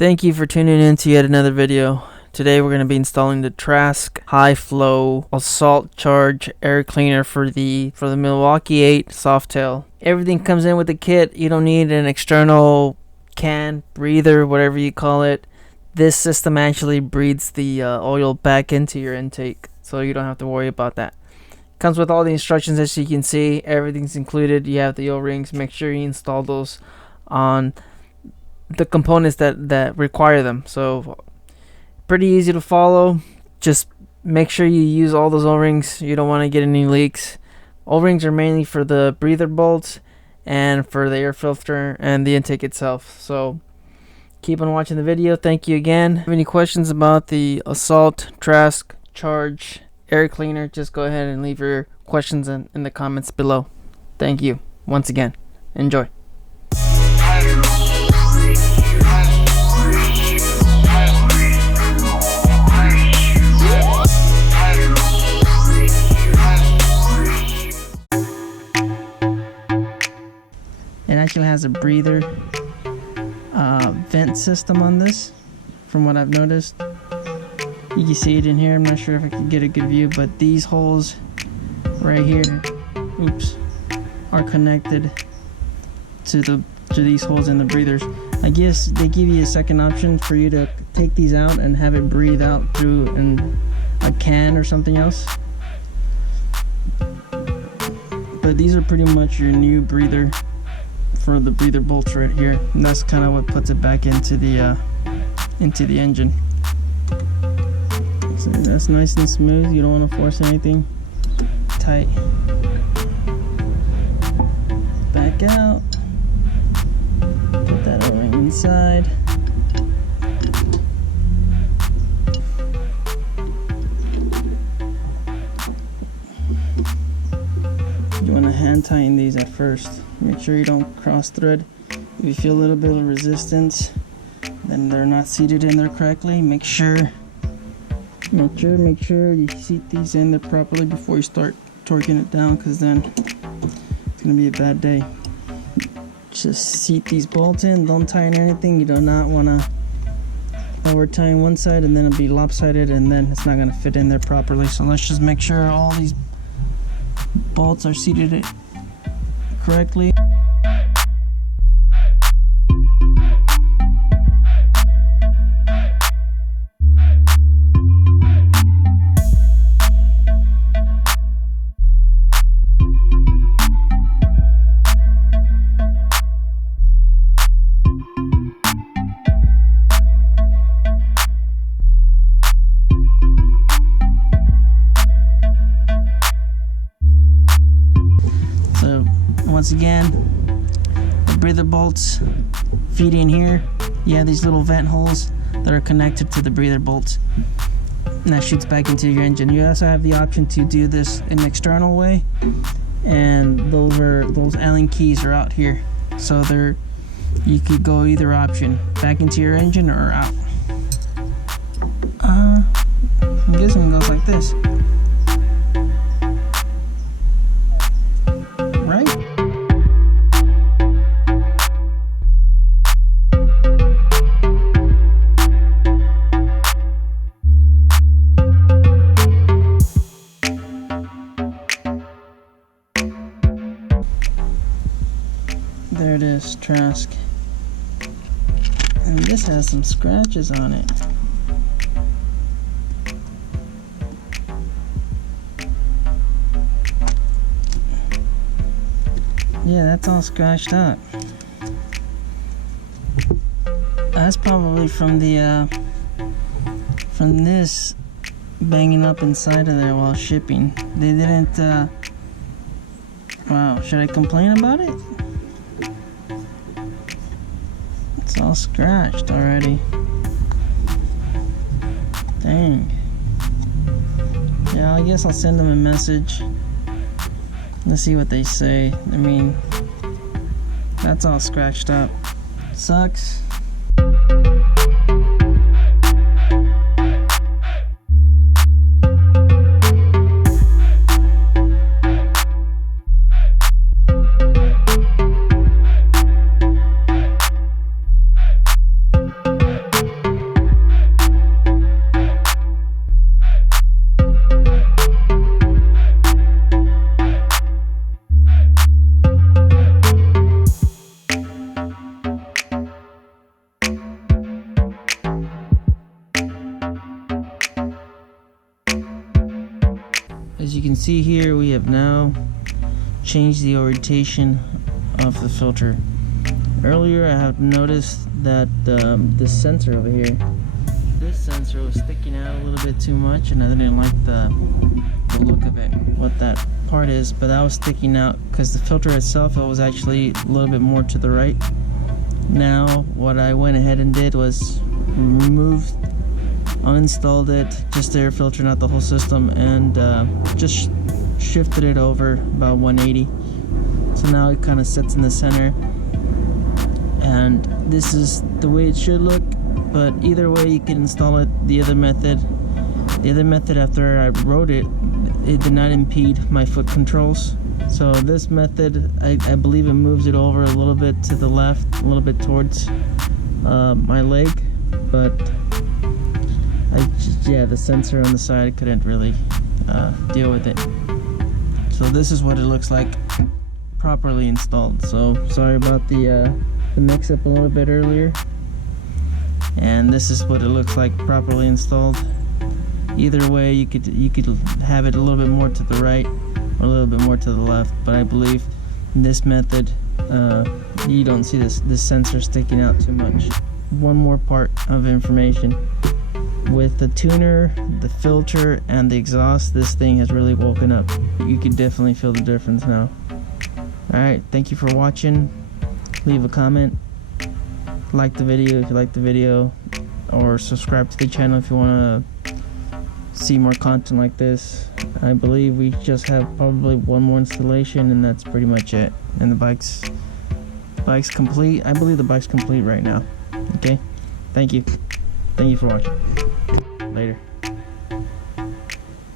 Thank you for tuning in to yet another video. Today we're going to be installing the Trask high flow assault charge air cleaner for the Milwaukee 8 Softail. Everything comes in with the kit. You don't need an external can, breather, whatever you call it. This system actually breathes the oil back into your intake, so you don't have to worry about that. Comes with all the instructions, as you can see. Everything's included. You have the O-rings. Make sure you install those on the components that require them. So pretty easy to follow. Just make sure you use all those O-rings. You don't want to get any leaks. O-rings are mainly for the breather bolts and for the air filter and the intake itself. So keep on watching the video. Thank you again. If you have any questions about the Assault Trask Charge air cleaner, just go ahead and leave your questions in the comments below. Thank you once again. Enjoy. It actually has a breather vent system on this, from what I've noticed. You can see it in here. I'm not sure if I can get a good view, but these holes right here, are connected to these holes in the breathers. I guess they give you a second option for you to take these out and have it breathe out through a can or something else. But these are pretty much your new breather for the breather bolts right here, and that's kind of what puts it back into the engine. So that's nice and smooth. You don't want to force anything tight. Back out. Put that O-ring inside. You want to hand tighten these at first. Make sure you don't cross thread. If you feel a little bit of resistance, then they're not seated in there correctly. Make sure you seat these in there properly before you start torquing it down, because then it's gonna be a bad day. Just seat these bolts in. Don't tighten anything. You do not want to over tighten one side and then it'll be lopsided, and then it's not gonna fit in there properly. So let's just make sure all these bolts are seated correctly. Once again, the breather bolts feed in here. You have these little vent holes that are connected to the breather bolts, and that shoots back into your engine. You also have the option to do this in an external way, and those Allen keys are out here. So you could go either option, back into your engine or out. I'm guessing it goes like this. There it is, Trask. And this has some scratches on it. Yeah, that's all scratched up. That's probably from this banging up inside of there while shipping. They didn't, wow, should I complain about it? It's all scratched already. Dang. Yeah, I guess I'll send them a message. Let's see what they say. I mean, that's all scratched up. Sucks. As you can see here, we have now changed the orientation of the filter. Earlier I have noticed that this sensor over here, this sensor was sticking out a little bit too much, and I didn't like the look of it, what that part is, but that was sticking out because the filter itself, it was actually a little bit more to the right. Now what I went ahead and did was uninstalled it, just the air filter, not the whole system, and just shifted it over about 180. So now it kind of sits in the center, and this is the way it should look. But either way, you can install it. The other method after I wrote it, it did not impede my foot controls. So this method, I believe it moves it over a little bit to the left, a little bit towards my leg, but the sensor on the side couldn't really deal with it. So this is what it looks like properly installed. So sorry about the mix up a little bit earlier. And this is what it looks like properly installed. Either way, you could have it a little bit more to the right or a little bit more to the left, but I believe in this method you don't see this sensor sticking out too much. One more part of information: with the tuner, the filter, and the exhaust, this thing has really woken up. You can definitely feel the difference now. Alright, thank you for watching. Leave a comment, like the video if you like the video, or subscribe to the channel if you want to see more content like this. I believe we just have probably one more installation, and that's pretty much it. And the bike's complete. I believe the bike's complete right now. Okay, thank you for watching. Later.